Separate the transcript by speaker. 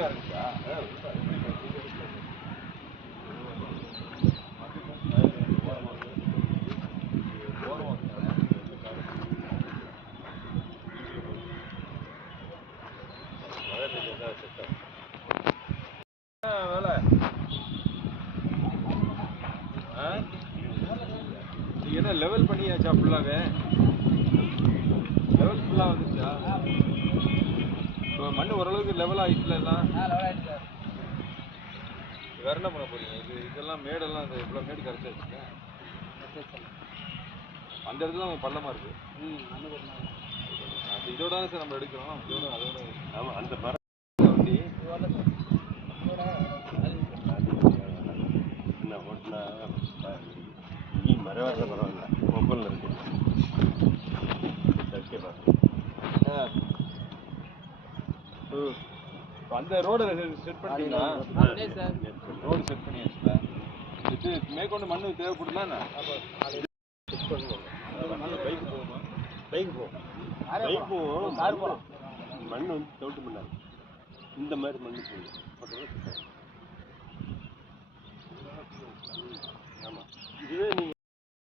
Speaker 1: உள்ள இருந்துச்சா வேலை? என்ன லெவல் பண்ணியாச்சா ஃபுல்லாவே இப்போ மண் ஓரளவுக்கு லெவல் ஆயிட்டுல எல்லாம்? வேற என்ன பண்ண போறீங்க? இது இதெல்லாம் மேடெல்லாம் இந்த இவ்வளோ மேடு கரைச்சாச்சுங்க அந்த இடத்துல தான் பள்ளமா இருக்கு? அது இதோட தான் சார் நம்ம எடுக்கிறோம். இதோட அதோட.
Speaker 2: அந்த மரம்
Speaker 1: வண்டி
Speaker 2: என்ன ஓட்டினா மரம் வர்ற பரவாயில்ல.
Speaker 1: அந்த ரோட செட் பண்ணிட்டீங்களா? ரோடு செட் பண்ணியாச்சுல. இது மேற்கொண்டு மண்ணு தேவைப்படுமா பைக் போகுமா?
Speaker 2: பைக் போகும் பைக் போகும். கார் போகலாம் மண் வந்து தவிட்டு பண்ணாது. இந்த மாதிரி மண் போகும். ஆமாம் இதுவே நீங்கள்